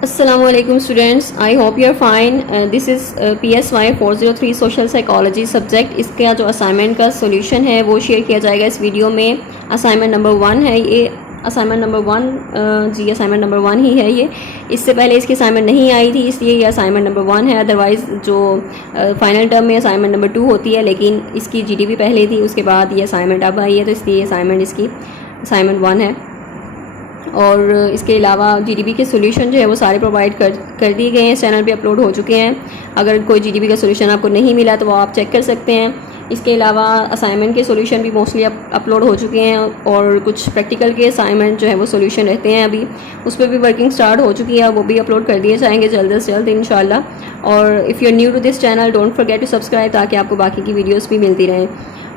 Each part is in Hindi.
Assalamualaikum students, I hope you are fine. This is PSY 403 social psychology subject. इसका जो असाइनमेंट का सोल्यूशन है वो शेयर किया जाएगा इस वीडियो में। असाइनमेंट नंबर 1 है ये। असाइनमेंट नंबर 1 जी असाइनमेंट नंबर 1 ही है ये। इससे पहले इसकी असाइनमेंट नहीं आई थी, इसलिए ये असाइनमेंट नंबर 1 है। अदरवाइज़ जो फाइनल टर्म में असाइनमेंट नंबर 2 होती है, लेकिन इसकी GDP पहले थी, उसके बाद ये असाइनमेंट अब आई है, तो इसलिए असाइनमेंट इसकी असाइनमेंट 1 है। और इसके अलावा GDP के सोल्यूशन जो है वो सारे प्रोवाइड कर दिए गए हैं, इस चैनल पे अपलोड हो चुके हैं। अगर कोई GDP का सोल्यूशन आपको नहीं मिला तो वो आप चेक कर सकते हैं। इसके अलावा असाइनमेंट के सोल्यूशन भी मोस्टली अपलोड हो चुके हैं, और कुछ प्रैक्टिकल के असाइनमेंट जो है वो सोल्यूशन रहते हैं अभी, उस पर भी वर्किंग स्टार्ट हो चुकी है, वो भी अपलोड कर दिए जाएंगे जल्द से जल्द इंशाल्लाह। और if you are new to this channel, don't forget to subscribe, ताकि आपको बाकी की वीडियोज़ भी मिलती रहें।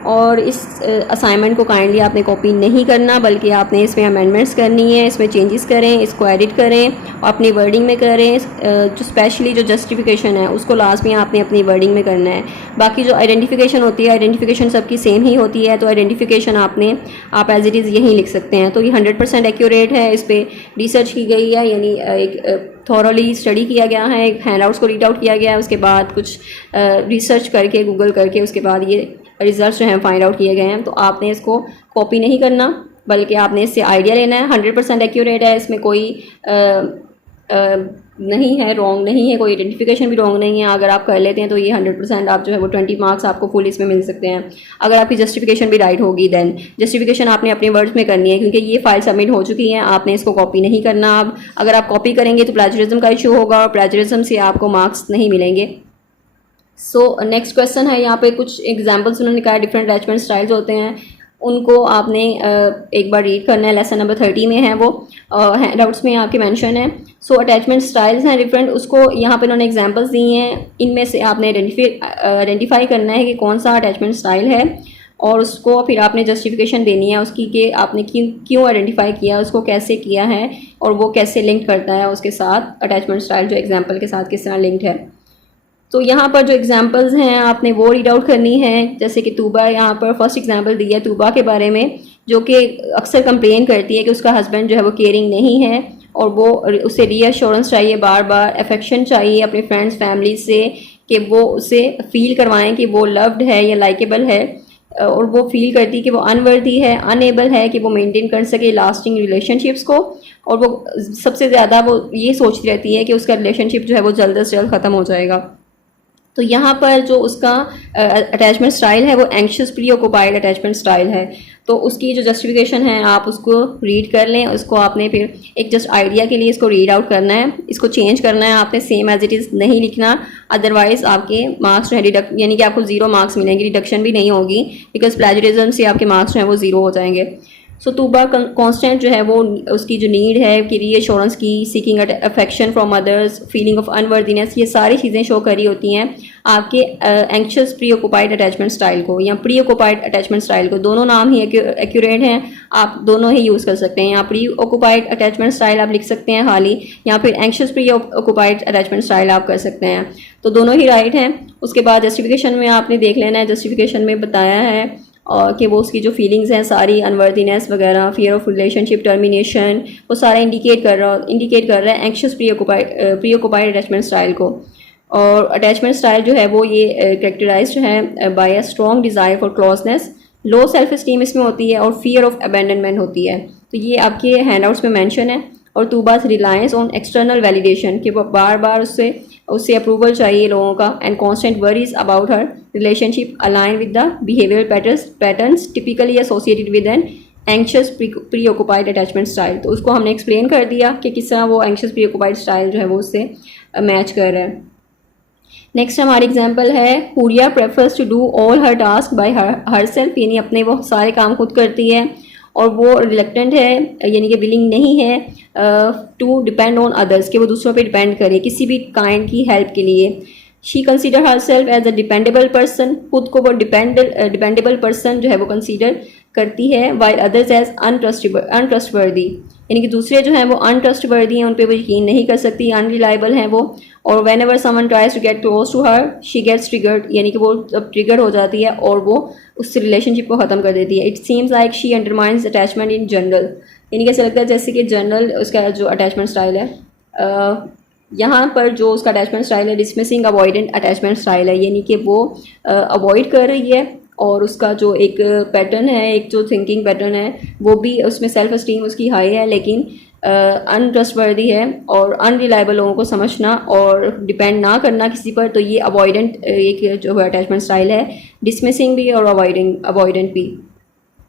और इस असाइनमेंट को काइंडली आपने कॉपी नहीं करना, बल्कि आपने इसमें अमेंडमेंट्स करनी है, इसमें चेंजेस करें, इसको एडिट करें, अपनी वर्डिंग में करें। जो स्पेशली जो जस्टिफिकेशन है उसको लाजमी आपने अपनी वर्डिंग में करना है। बाकी जो आइडेंटिफिकेशन होती है, आइडेंटिफिकेशन सबकी सेम ही होती है, तो आइडेंटिफिकेशन आप एज इट इज़ यहीं लिख सकते हैं। तो ये 100% एक्यूरेट है, इस पर रिसर्च की गई है, यानी एक थॉरली स्टडी किया गया है, एक हैंडआउट्स को रीड आउट किया गया है, उसके बाद कुछ रिसर्च करके गूगल करके उसके बाद ये रिजल्ट जो हैं फाइंड आउट किए गए हैं। तो आपने इसको कॉपी नहीं करना, बल्कि आपने इससे आइडिया लेना है। 100% एक्यूरेट है, इसमें कोई नहीं है, रॉन्ग नहीं है, कोई आइडेंटिफिकेशन भी रॉन्ग नहीं है। अगर आप कर लेते हैं तो ये 100% आप जो है वो 20 मार्क्स आपको फुल इसमें मिल सकते हैं। अगर आपकी जस्टिफिकेशन भी राइट होगी, देन जस्टिफिकेशन आपने अपने वर्ड्स में करनी है, क्योंकि ये फाइल सबमिट हो चुकी है, आपने इसको कॉपी नहीं करना। अब अगर आप कॉपी करेंगे तो प्लेजरिज्म का इशू होगा, और प्लेजरिज्म से आपको मार्क्स नहीं मिलेंगे। नेक्स्ट क्वेश्चन है, यहाँ पे कुछ एग्जाम्पल्स उन्होंने कहा डिफरेंट अटैचमेंट स्टाइल्स होते हैं, उनको आपने एक बार रीड करना है। लेसन नंबर 30 में है वो, हैंडआउट्स में आपके मेंशन है। अटैचमेंट स्टाइल्स हैं डिफरेंट, उसको यहाँ पे उन्होंने एग्जांपल्स दी हैं, इनमें से आपने आइडेंटिफाई करना है कि कौन सा अटैचमेंट स्टाइल है, और उसको फिर आपने जस्टिफिकेशन देनी है उसकी कि आपने क्यों आइडेंटिफाई किया, उसको कैसे किया है, और वो कैसे लिंक करता है उसके साथ, अटैचमेंट स्टाइल जो एग्जाम्पल के साथ किस तरह लिंक्ड है। तो यहाँ पर जो एग्जांपल्स हैं आपने वो रीड आउट करनी है। जैसे कि तूबा यहाँ पर फर्स्ट एग्जांपल दिया है तूबा के बारे में, जो कि अक्सर कंप्लेन करती है कि उसका हस्बैंड जो है वो केयरिंग नहीं है, और वो उसे रीअश्योरेंस चाहिए, बार बार अफेक्शन चाहिए अपने फ्रेंड्स फैमिली से, कि वो उसे फील करवाएं कि वो लव्ड है या लाइकेबल है, और वो फील करती है कि वो अनवर्दी है, अनएबल है कि वो मेंटेन कर सके लास्टिंग रिलेशनशिप्स को, और वो सबसे ज़्यादा वो ये सोचती रहती है कि उसका रिलेशनशिप जो है वो जल्द से जल्द ख़त्म हो जाएगा। तो यहाँ पर जो उसका अटैचमेंट स्टाइल है वो anxious pre occupied attachment style है। तो उसकी जो जस्टिफिकेशन है आप उसको रीड कर लें, उसको आपने फिर एक जस्ट आइडिया के लिए इसको रीड आउट करना है, इसको चेंज करना है, आपने सेम एज इट इज़ नहीं लिखना, अदरवाइज़ आपके मार्क्स जो है यानी कि आपको 0 मार्क्स मिलेंगे, डिडक्शन भी नहीं होगी, बिकॉज प्लेजरिज्म से आपके मार्क्स जो हैं वो 0 हो जाएंगे। तूबा कांस्टेंट जो है वो उसकी जो नीड है कि रीअश्योरेंस की, seeking affection from others, feeling of unworthiness, ये सारी चीज़ें शो करी होती हैं आपके anxious preoccupied attachment style को, या प्री ऑक्युपाइड अटैचमेंट स्टाइल को। दोनों नाम ही एक्यूरेट हैं, आप दोनों ही यूज़ कर सकते हैं। यहाँ प्री ऑक्युपाइड अटैचमेंट स्टाइल आप लिख सकते हैं खाली, या फिर anxious preoccupied attachment style आप कर सकते हैं। तो दोनों ही राइट हैं। उसके बाद जस्टिफिकेशन में आपने देख लेना है, जस्टिफिकेशन में बताया है और कि वो उसकी जो फीलिंग्स हैं सारी, अनवर्दीनेस वगैरह, फियर ऑफ रिलेशनशिप टर्मिनेशन, वो सारा इंडिकेट कर रहा है anxious preoccupied attachment style को। और अटैचमेंट स्टाइल जो है वो ये कैरेक्टराइज्ड है by a strong desire for closeness, low self esteem इसमें होती है, और फियर ऑफ अबैंडनमेंट होती है। तो ये आपके हैंडआउट्स में मेंशन है। और Tuba's reliance on external validation, कि वो बार बार उससे अप्रूवल चाहिए लोगों का, and constant worries about her relationship align with the behaviour patterns typically associated with an anxious preoccupied attachment style. तो उसको हमने एक्सप्लेन कर दिया कि किस तरह वो एंक्शियस प्री ऑक्युपाइड स्टाइल जो है वो उससे मैच कर रहा है। नेक्स्ट हमारी एग्जांपल है, Huriya prefers to do all her task by herself, यानी अपने वो सारे काम खुद करती है, और वो रिलक्टेंट है, यानी कि विलिंग नहीं है टू डिपेंड ऑन अदर्स, कि वो दूसरों पे डिपेंड करे किसी भी काइंड की हेल्प के लिए। She consider herself as a dependable person, खुद को वो डिपेंडेबल पर्सन जो है वो कंसीडर करती है, वाइल अदर्स एज अनट्रस्टवर्दी, यानी कि दूसरे जो हैं वो अनट्रस्टवर्दी हैं, उन पर वो यकीन नहीं कर सकती, अनरिलायबल हैं वो। और whenever someone tries to get close to her she gets triggered, यानी कि वो जब ट्रिगर हो जाती है और वो उससे रिलेशनशिप को ख़त्म कर देती है। It seems like she undermines attachment in general, यानी कि ऐसा लगता है जैसे कि जनरल उसका जो अटैचमेंट स्टाइल है यहाँ पर जो उसका अटैचमेंट स्टाइल है डिसमिसिंग अवॉइडेंट अटैचमेंट स्टाइल है, यानी कि वो अवॉइड कर रही है और उसका जो एक पैटर्न है, एक जो थिंकिंग पैटर्न है वो भी उसमें सेल्फ स्टीम उसकी हाई है, लेकिन अनट्रस्टवर्दी है और अनरिलायबल लोगों को समझना और डिपेंड ना करना किसी पर। तो ये अवॉइडेंट एक जो है अटैचमेंट स्टाइल है, डिसमिसिंग भी और अवॉइडेंट भी।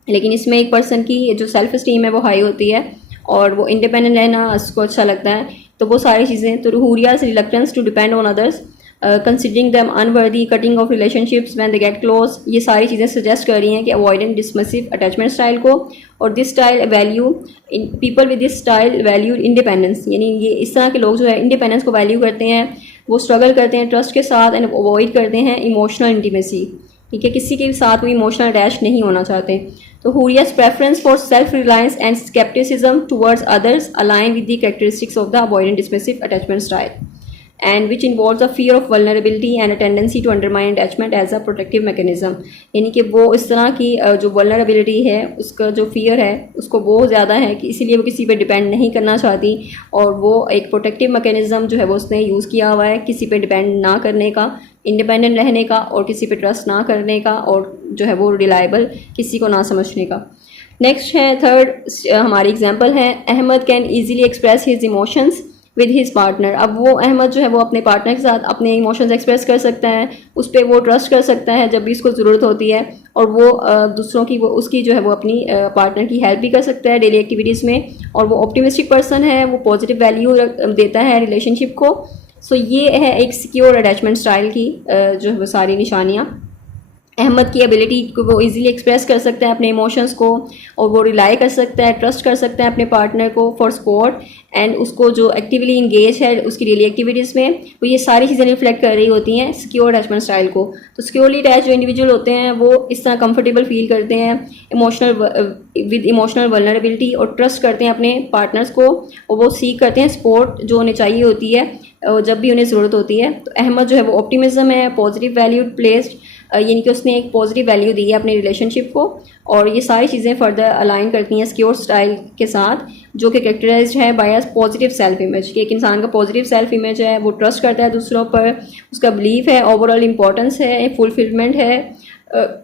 लेकिन इसमें एक पर्सन की जो सेल्फ स्टीम है वो हाई होती है और वो इंडिपेंडेंट रहना उसको अच्छा लगता है। तो वो सारी चीज़ें, तो हुरियाज reluctance to depend on others, considering them unworthy, cutting off relationships when they get close, ये सारी चीज़ें सजेस्ट कर रही हैं कि अवॉइडेंट डिसमिसिव अटैचमेंट स्टाइल को। और this style value people with this style value independence, यानी ये इस तरह के लोग जो है इंडिपेंडेंस को वैल्यू करते हैं, वो स्ट्रगल करते हैं ट्रस्ट के साथ एंड अवॉइड करते हैं इमोशनल इंटीमेसी। ठीक है, किसी के साथ वो इमोशनल अटैच नहीं होना चाहते। तो हुरिया's preference for self-reliance and skepticism towards others align with the characteristics of the avoidant dismissive attachment style, and which involves a fear of vulnerability and a tendency to undermine attachment as a protective mechanism। यानी कि वो इस तरह की जो vulnerability है, उसका जो fear है उसको वो ज़्यादा है कि इसीलिए वो किसी पे डिपेंड नहीं करना चाहती, और वो एक protective mechanism जो है वो उसने यूज़ किया हुआ है किसी पे डिपेंड ना करने का, इंडिपेंडेंट रहने का और किसी पे ट्रस्ट ना करने का, और जो है वो रिलायबल किसी को ना समझने का। नेक्स्ट है थर्ड हमारी एग्जांपल है, Ahmed can easily express his emotions with his partner. अब वो अहमद जो है वो अपने पार्टनर के साथ अपने इमोशंस एक्सप्रेस कर सकता है, उस पर वो ट्रस्ट कर सकता है जब भी उसको ज़रूरत होती है, और वो दूसरों की वो उसकी जो है वो अपनी पार्टनर की हेल्प भी कर सकता है डेली एक्टिविटीज़ में, और वो ऑप्टिमिस्टिक पर्सन है, वो पॉजिटिव वैल्यू देता है रिलेशनशिप को। सो ये है एक सिक्योर अटैचमेंट स्टाइल की जो है वो सारी निशानियाँ। अहमद की एबिलिटी को वो इजीली एक्सप्रेस कर सकता है अपने इमोशंस को, और वो रिलाई कर सकता है, ट्रस्ट कर सकता है अपने पार्टनर को फॉर सपोर्ट, एंड उसको जो एक्टिवली इंगेज है उसकी डेली एक्टिविटीज़ में, वो ये सारी चीज़ें रिफ्लेक्ट कर रही होती हैं सिक्योर अटैचमेंट स्टाइल को। तो सिक्योरली अटैच जो इंडिविजुअल होते हैं वो इस तरह कंफर्टेबल फील करते हैं विद इमोशनल वल्नरेबिलिटी, और ट्रस्ट करते हैं अपने पार्टनर्स को, और वो सीख करते हैं सपोर्ट जो उन्हें चाहिए होती है जब भी उन्हें ज़रूरत होती है। तो अहमद जो है वो ऑप्टिमिज्म है, पॉजिटिव वैल्यू प्लेस्ड, यानी कि उसने एक पॉजिटिव वैल्यू दी है अपनी रिलेशनशिप को, और ये सारी चीज़ें फर्दर अलाइन करती हैं सिक्योर स्टाइल के साथ, जो कि कैरेक्टराइज्ड है बाय पॉजिटिव सेल्फ इमेज, कि एक इंसान का पॉजिटिव सेल्फ इमेज है, वो ट्रस्ट करता है दूसरों पर, उसका बिलीफ है, ओवरऑल इंपॉर्टेंस है, फुलफिलमेंट है,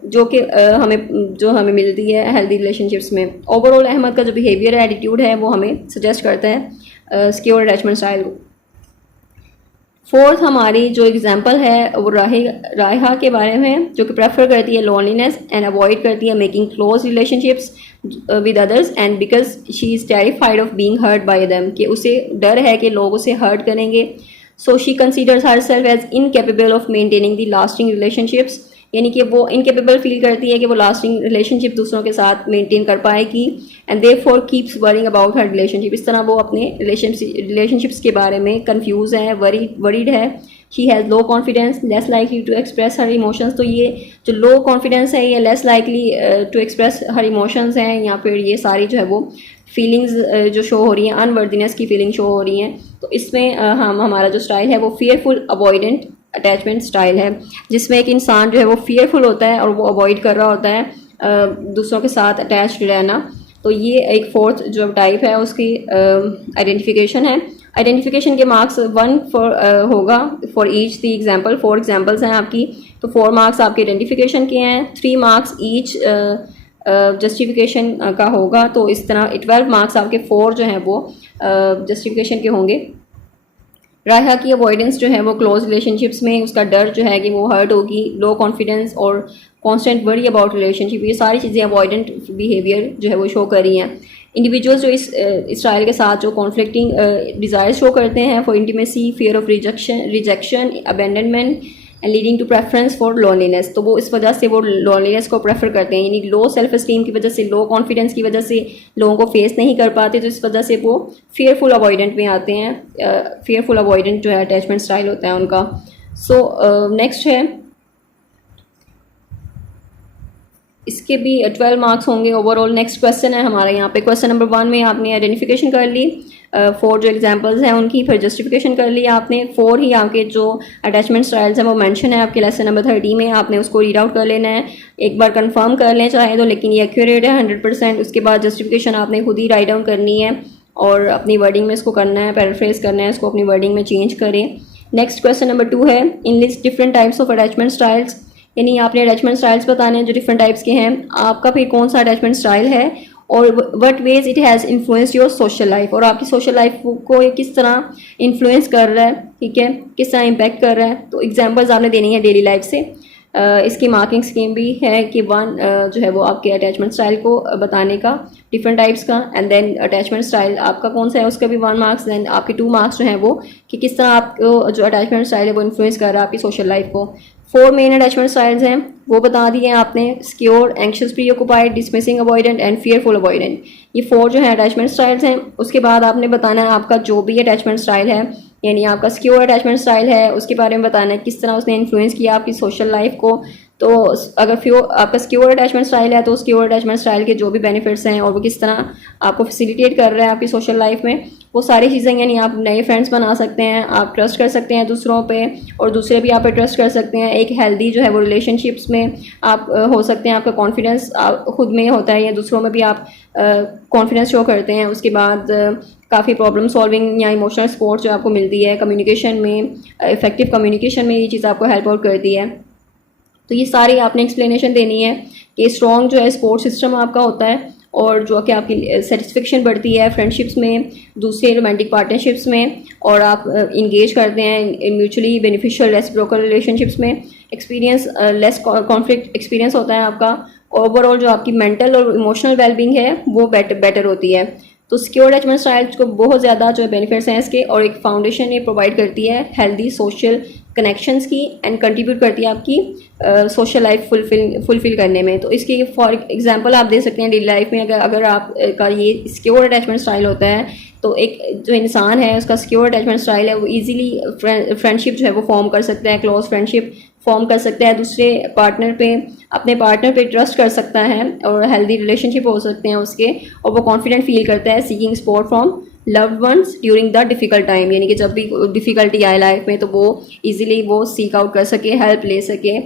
जो कि हमें मिलती है हेल्दी रिलेशनशिप्स में। ओवरऑल अहमद का जो बिहेवियर है, एटीट्यूड है, वो हमें सजेस्ट करता है सिक्योर अटैचमेंट स्टाइल को। फोर्थ हमारी जो एग्जांपल है वो रायहा के बारे में, जो कि प्रेफर करती है लोनलीनेस एंड अवॉइड करती है making close relationships with others, and because she is terrified of being hurt by them, कि उसे डर है कि लोग उसे हर्ट करेंगे। So she considers herself as incapable of maintaining the lasting relationships, यानी कि वो इनकेपेबल फील करती है कि वो लास्टिंग रिलेशनशिप दूसरों के साथ मेंटेन कर पाएगी, and therefore keeps worrying about her relationship. इस तरह वो अपने रिलेशनशिप्स के बारे में कंफ्यूज है, वरीड है। She has low confidence, less likely to express her emotions. तो ये जो लो कॉन्फिडेंस है, ये less likely to express her emotions हैं, या फिर ये सारी जो है वो फीलिंग्स जो शो हो रही हैं, अनवर्दीनेस की फीलिंग शो हो रही हैं। तो इसमें हमारा जो स्टाइल है वो फियरफुल अवॉइडेंट अटैचमेंट स्टाइल है, जिसमें एक इंसान जो है वो फियरफुल होता है और वो अवॉइड कर रहा होता है दूसरों के साथ अटैच्ड रहना। तो ये एक फोर्थ जो टाइप है उसकी आइडेंटिफिकेशन है। आइडेंटिफिकेशन के मार्क्स 1 होगा for each the example. 4 examples हैं आपकी, तो 4 मार्क्स आपके आइडेंटिफिकेशन के हैं, 3 मार्क्स ईच जस्टिफिकेशन का होगा। तो इस तरह 12 मार्क्स आपके 4 जो हैं वो जस्टिफिकेशन के होंगे। रायहा की अवॉइडेंस जो है वो क्लोज रिलेशनशिप्स में उसका डर जो है कि वो हर्ट होगी, लो कॉन्फिडेंस और कांस्टेंट वरी अबाउट रिलेशनशिप, ये सारी चीज़ें अवॉइडेंट बिहेवियर जो है वो शो कर रही हैं। इंडिविजुअल्स जो इस स्टाइल के साथ जो कॉन्फ्लिक्टिंग डिज़ायर शो करते हैं for intimacy, fear of rejection, abandonment and leading to preference for loneliness, तो वो इस वजह से वो लोनलीनेस को प्रेफर करते हैं, यानी लो सेल्फ स्टीम की वजह से, लो कॉन्फिडेंस की वजह से लोगों को फेस नहीं कर पाते, तो इस वजह से वो फियरफुल अवॉइडेंट में आते हैं। फियरफुल अवॉइडेंट जो है अटैचमेंट स्टाइल होता है उनका। सो नेक्स्ट है, इसके भी 12 मार्क्स होंगे ओवरऑल। नेक्स्ट क्वेश्चन है हमारा यहाँ पे, क्वेश्चन नंबर 1 में आपने आइडेंटिफिकेशन कर ली, 4 जो एग्जांपल्स हैं उनकी, फिर जस्टिफिकेशन कर लिया आपने। 4 ही आपके जो अटैचमेंट स्टाइल्स हैं वो मेंशन है आपके लेसन नंबर 30 में, आपने उसको रीड आउट कर लेना है, एक बार कंफर्म कर लें चाहे तो, लेकिन ये एक्यूरेट है 100%। उसके बाद जस्टिफिकेशन आपने खुद ही राइट डाउन करनी है और अपनी वर्डिंग में इसको करना है, पैराफ्रेज करना है, इसको अपनी वर्डिंग में चेंज करें। नेक्स्ट क्वेश्चन नंबर 2 है, in list different types of attachment styles, यानी आपने अटैचमेंट स्टाइल्स बताने हैं जो डिफरेंट टाइप्स के हैं। आपका फिर कौन सा अटैचमेंट स्टाइल है और what ways it has influenced your social life, और आपकी सोशल लाइफ को ये किस तरह इन्फ्लुएंस कर रहा है, ठीक है, किस तरह इम्पैक्ट कर रहा है। तो एग्जांपल्स आपने देनी है डेली लाइफ से। इसकी मार्किंग स्कीम भी है कि वन जो है वो आपके अटैचमेंट स्टाइल को बताने का डिफरेंट टाइप्स का, एंड देन अटैचमेंट स्टाइल आपका कौन सा है उसका भी 1 मार्क्स, देन आपके 2 मार्क्स जो हैं वो कि किस तरह आपको जो अटैचमेंट स्टाइल है वो इन्फ्लुएंस कर रहा है आपकी सोशल लाइफ को। 4 मेन अटैचमेंट स्टाइल्स हैं वो बता दिए आपने, secure, anxious, pre occupied, dismissing avoidant and fearful avoidant. ये 4 जो है अटैचमेंट स्टाइल्स हैं। उसके बाद आपने बताना है आपका जो भी अटैचमेंट स्टाइल है, यानी आपका सिक्योर अटैचमेंट स्टाइल है उसके बारे में बताना है किस तरह उसने इन्फ्लुएंस किया आपकी सोशल लाइफ को। तो अगर आपका सिक्योर अटैचमेंट स्टाइल है तो सिक्योर अटैचमेंट स्टाइल के जो भी बेनिफिट्स हैं और वो किस तरह आपको फैसिलिटेट कर रहा है आपकी सोशल लाइफ में, वो सारी चीज़ें, यानी आप नए फ्रेंड्स बना सकते हैं, आप ट्रस्ट कर सकते हैं दूसरों पे और दूसरे भी आप पे ट्रस्ट कर सकते हैं। एक हेल्दी जो है वो रिलेशनशिप्स में आप हो सकते हैं, आपका कॉन्फिडेंस खुद में होता है या दूसरों में भी आप कॉन्फिडेंस शो करते हैं। उसके बाद काफ़ी प्रॉब्लम सॉल्विंग या इमोशनल सपोर्ट जो आपको मिलती है कम्युनिकेशन में, इफेक्टिव कम्युनिकेशन में ये चीज़ आपको हेल्प आउट करती है। तो ये सारी आपने एक्सप्लेनेशन देनी है कि स्ट्रॉन्ग जो है सपोर्ट सिस्टम आपका होता है और जो कि आपकी सेटिस्फेक्शन बढ़ती है फ्रेंडशिप्स में, दूसरे रोमांटिक पार्टनरशिप्स में, और आप इंगेज करते हैं म्यूचुअली बेनिफिशियल रेसिप्रोकल रिलेशनशिप्स में। एक्सपीरियंस लेस कॉन्फ्लिक्ट एक्सपीरियंस होता है आपका। ओवरऑल जो आपकी मेंटल और इमोशनल वेलबींग है वो बेटर होती है। तो सिक्योर अटैचमेंट स्टाइल्स को बहुत ज़्यादा जो बेनिफिट्स हैं इसके, और एक फाउंडेशन ये प्रोवाइड करती है हेल्दी सोशल कनेक्शंस की एंड कंट्रीब्यूट करती है आपकी सोशल लाइफ फुलफिल करने में। तो इसकी फॉर एग्जांपल आप दे सकते हैं डेली लाइफ में, अगर आप का ये सिक्योर अटैचमेंट स्टाइल होता है तो एक जो इंसान है उसका सिक्योर अटैचमेंट स्टाइल है वो इजीली फ्रेंडशिप जो है वो फॉर्म कर सकता है, क्लोज फ्रेंडशिप फॉर्म कर सकता है, दूसरे पार्टनर पे, अपने पार्टनर पे ट्रस्ट कर सकता है और हेल्दी रिलेशनशिप हो सकते हैं उसके, और वो कॉन्फिडेंट फील करता है seeking support from loved ones during the difficult time, यानी कि जब भी डिफ़िकल्टी आए लाइफ में तो वो इजीली वो सीक आउट कर सके, हेल्प ले सके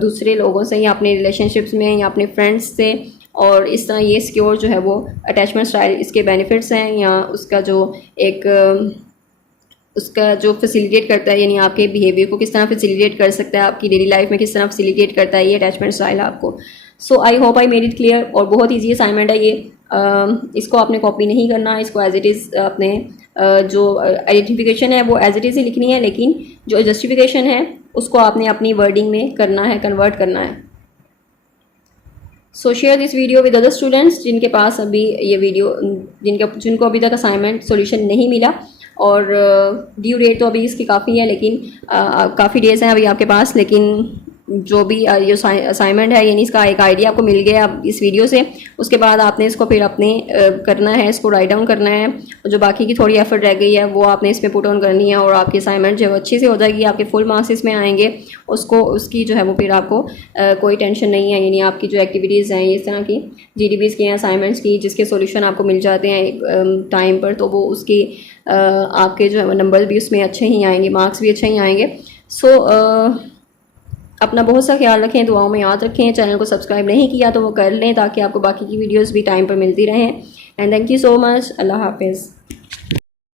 दूसरे लोगों से या अपने रिलेशनशिप्स में या अपने फ्रेंड्स से। और इस तरह ये सिक्योर जो है वो अटैचमेंट स्टाइल, इसके बेनिफिट्स हैं या उसका जो फैसिलिटेट करता है, यानी आपके बिहेवियर को किस तरह फैसिलिटेट कर सकता है, आपकी डेली लाइफ में किस तरह फैसिलिटेट करता है ये अटैचमेंट स्टाइल आपको। So I hope I made it clear. और बहुत ईजी असाइनमेंट है ये, इसको आपने कॉपी नहीं करना, इसको एज इट इज़ अपने जो आइडेंटिफिकेशन है वो एज इट इज़ ही लिखनी है, लेकिन जो जस्टिफिकेशन है उसको आपने अपनी वर्डिंग में करना है, कन्वर्ट करना है। सो share this video with other students जिनके पास अभी ये वीडियो जिनको अभी तक असाइनमेंट सॉल्यूशन नहीं मिला, और ड्यू डेट तो अभी इसकी काफ़ी है, लेकिन काफ़ी डेज़ हैं अभी आपके पास, लेकिन जो भी ये असाइनमेंट है यानी इसका एक आइडिया आपको मिल गया अब इस वीडियो से। उसके बाद आपने इसको फिर अपने करना है, इसको राइट डाउन करना है, और जो बाकी की थोड़ी एफर्ट रह गई है वो आपने इसमें पुट ऑन करनी है, और आपकी असाइनमेंट जो अच्छी से हो जाएगी, आपके फुल मार्क्स इसमें आएंगे। उसकी जो है वो फिर आपको कोई टेंशन नहीं है, यानी आपकी जो एक्टिविटीज़ हैं इस तरह की GDPs की, असाइनमेंट्स की, जिसके सोल्यूशन आपको मिल जाते हैं टाइम पर, तो वो उसकी आपके जो है नंबर भी उसमें अच्छे ही आएंगे, मार्क्स भी अच्छे ही आएंगे। सो अपना बहुत सा ख्याल रखें, दुआओं में याद रखें। चैनल को सब्सक्राइब नहीं किया तो वो कर लें ताकि आपको बाकी की वीडियोस भी टाइम पर मिलती रहें। And thank you so much. अल्लाह हाफिज़।